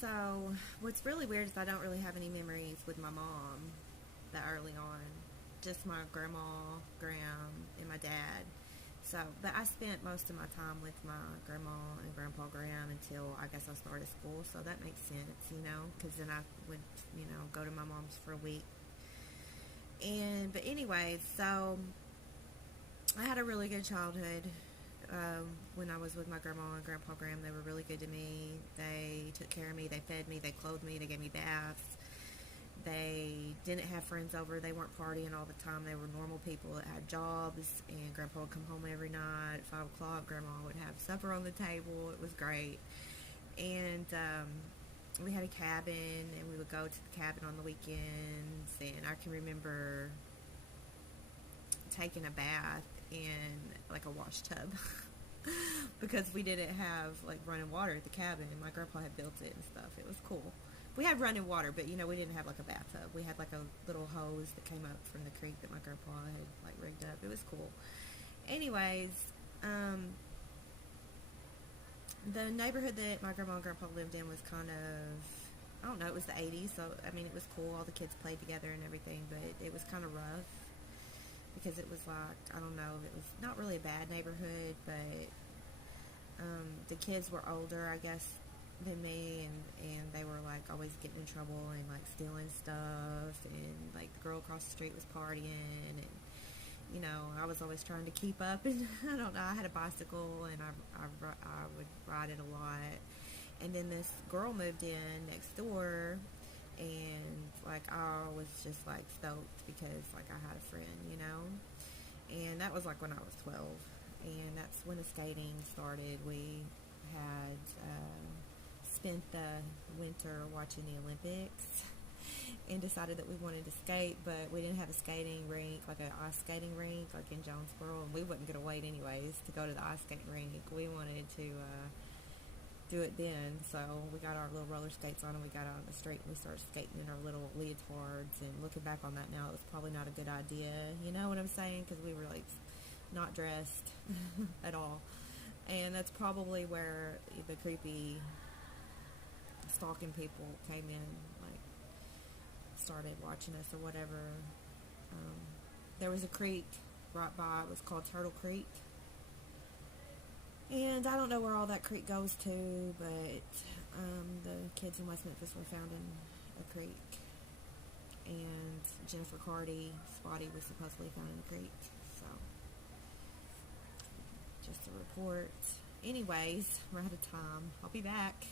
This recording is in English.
So, what's really weird is I don't really have any memories with my mom that early on. Just my grandma, Graham, and my dad. So, but I spent most of my time with my grandma and grandpa Graham until I guess I started school. So that makes sense, because then I would, go to my mom's for a week. But anyways, so I had a really good childhood. When I was with my grandma and grandpa Graham, they were really good to me. They took care of me. They fed me. They clothed me. They gave me baths. They didn't have friends over. They weren't partying all the time. They were normal people that had jobs. And Grandpa would come home every night at 5 o'clock. Grandma would have supper on the table. It was great. And we had a cabin, and we would go to the cabin on the weekends. And I can remember taking a bath in like a wash tub because we didn't have like running water at the cabin, and my grandpa had built it and stuff. It was cool. We had running water, but we didn't have like a bathtub. We had like a little hose that came up from the creek that my grandpa had like rigged up. It was cool. Anyways, the neighborhood that my grandma and grandpa lived in was kind of, I don't know, it was the 80s, so I mean it was cool. All the kids played together and everything, but it was kind of rough because it was like, I don't know, it was not really a bad neighborhood, but the kids were older, I guess, than me, and they were like always getting in trouble and like stealing stuff, and like the girl across the street was partying, and I was always trying to keep up, and I don't know, I had a bicycle, and I would ride it a lot, and then this girl moved in next door, and like I was just like stoked because like I had a friend, and that was like when I was 12, and that's when the skating started. We had spent the winter watching the Olympics and decided that we wanted to skate, but we didn't have a skating rink, like an ice skating rink, like in Jonesboro, and we wasn't going to wait anyways to go to the ice skating rink. We wanted to do it then, so we got our little roller skates on, and we got out on the street, and we started skating in our little leotards, and looking back on that now, it was probably not a good idea, you know what I'm saying, because we were like not dressed at all, and that's probably where the creepy stalking people came in, like started watching us or whatever. There was a creek right by, it was called Turtle Creek, and I don't know where all that creek goes to, but the kids in West Memphis were found in a creek, and Jennifer Cardy's body was supposedly found in a creek, so just a report. Anyways, we're out of time. I'll be back.